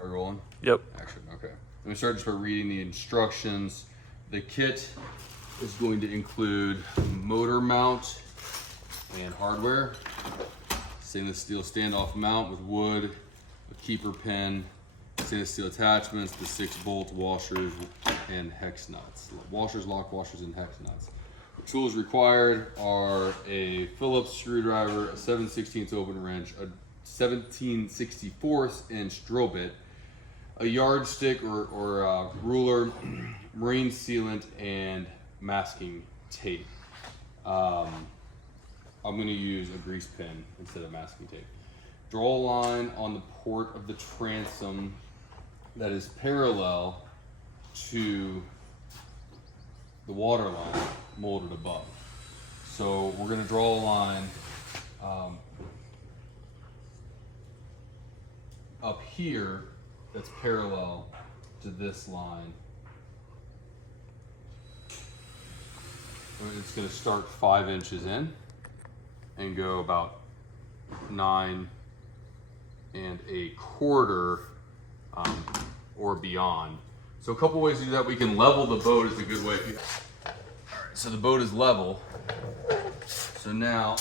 Are we rolling? Yep. Action, okay. Let me start just by reading the instructions. The kit is going to include motor mount and hardware. Stainless steel standoff mount with wood, a keeper pin, stainless steel attachments, the 6 bolt washers and hex nuts. Washers, lock washers, and hex nuts. The tools required are a Phillips screwdriver, a 7/16 open wrench, a 17/64 inch drill bit, a yardstick or ruler, marine sealant, and masking tape. I'm going to use a grease pen instead of masking tape. Draw a line on the port of the transom that is parallel to the water line molded above. So we're going to draw a line up here that's parallel to this line. It's going to start 5 inches in and go about 9 1/4 or beyond. So a couple ways to do that. We can level the boat is a good way. All right, so the boat is level. So now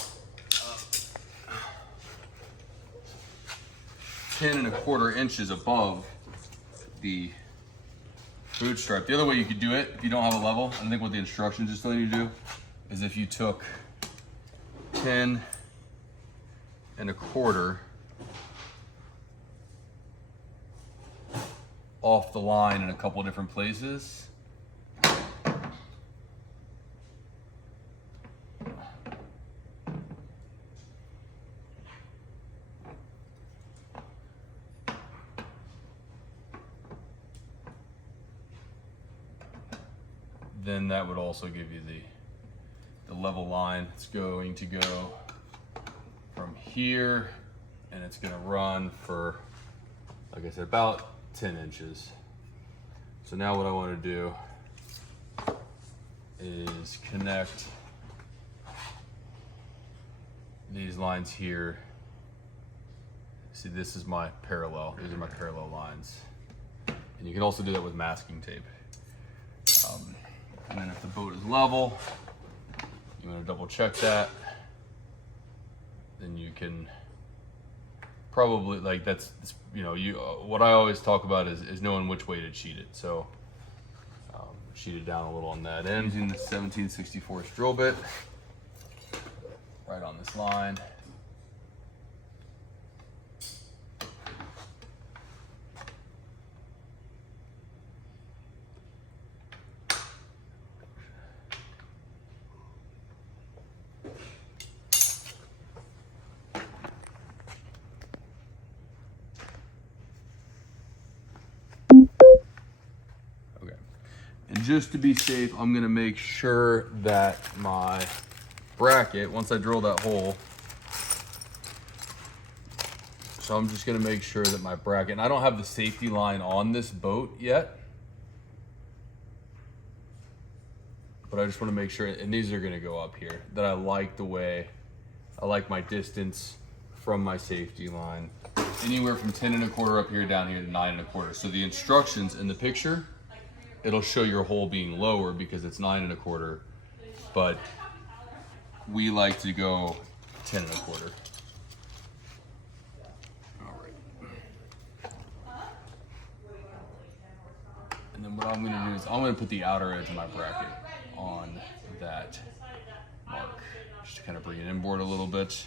10 1/4 inches above the boot stripe. The other way you could do it if you don't have a level, I think what the instructions just telling you to do is if you took 10 1/4 off the line in a couple different places. Then that would also give you the level line. It's going to go from here and it's going to run for, like I said, about 10 inches. So now what I want to do is connect these lines here. See, this is my parallel. These are my parallel lines. And you can also do that with masking tape. And then if the boat is level, you want to double check that. Then you can probably, like, that's you know, what I always talk about is knowing which way to cheat it. So cheat it down a little on that end using the 17/64 drill bit right on this line. And just to be safe, I'm gonna make sure that my bracket, once I drill that hole, so I'm just gonna make sure that my bracket, and I don't have the safety line on this boat yet, but I just wanna make sure, and these are gonna go up here, that I like the way, I like my distance from my safety line. Anywhere from 10 1/4 up here down here to 9 1/4. So the instructions in the picture, it'll show your hole being lower because it's 9 1/4, but we like to go 10 1/4. All right. And then what I'm gonna do is I'm gonna put the outer edge of my bracket on that mark, just to kind of bring it inboard a little bit.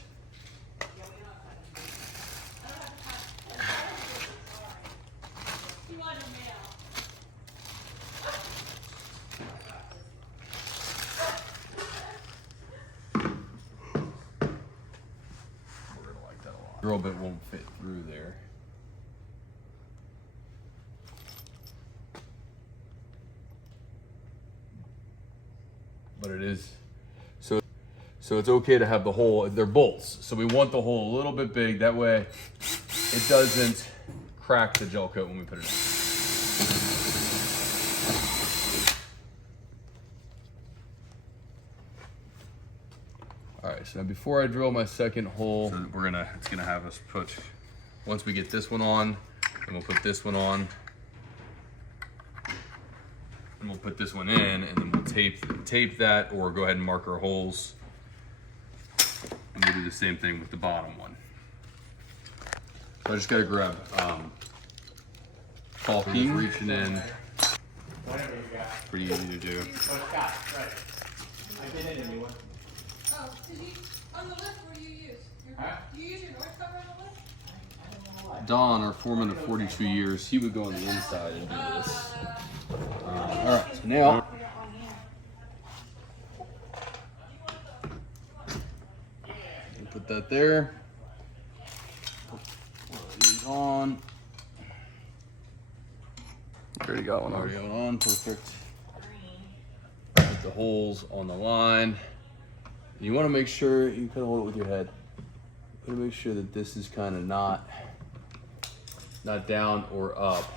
Drill bit won't fit through there. But it is, so it's okay to have the hole, they're bolts. So we want the hole a little bit big, that way it doesn't crack the gel coat when we put it in. All right, so now before I drill my second hole, so it's gonna have us put, once we get this one on, And we'll put this one on. And we'll put this one in, and then we'll tape that, or go ahead and mark our holes. And we'll do the same thing with the bottom one. So I just gotta grab caulking, reaching in. Whatever you got. Pretty easy to do. Oh, Scot, right. I did it anyway. Oh, did you, on the lift, what do you use? Huh? Do you use your north cover on the lift? I don't know why. Don, our foreman of 42 years, he would go on the inside and do this. All right, so now we'll put that there. Put one of these on. Already got one Already on. got on, perfect. Put the holes on the line. You want to make sure you kind of hold it with your head. You want to make sure that this is kind of not down or up.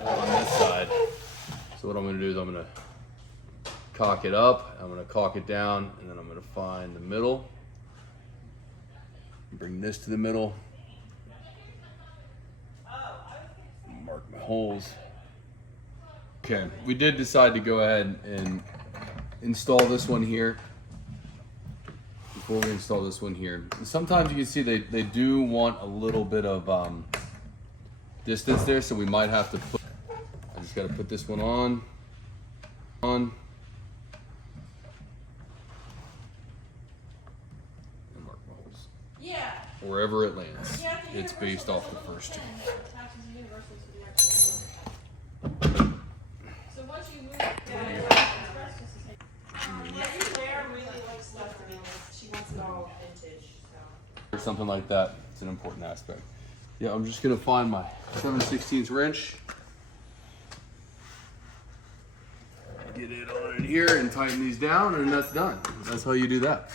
On this side. So what I'm going to do is I'm going to cock it up, I'm going to caulk it down, and then I'm going to find the middle. Bring this to the middle. Mark my holes. Okay, we did decide to go ahead and install this one here before we install this one here. Sometimes you can see they do want a little bit of distance there, so we might have to put, I just got to put this one on, and mark my holes. Yeah. Wherever it lands, Yeah, the it's based off the first two. Attaches universal to the actual. So once you move it down, it's just a take. Claire really likes stuff. I mean, she wants it all vintage. So. Or something like that. It's an important aspect. Yeah, I'm just gonna find my 7/16 wrench. Get it on in here and tighten these down, and that's done. That's how you do that.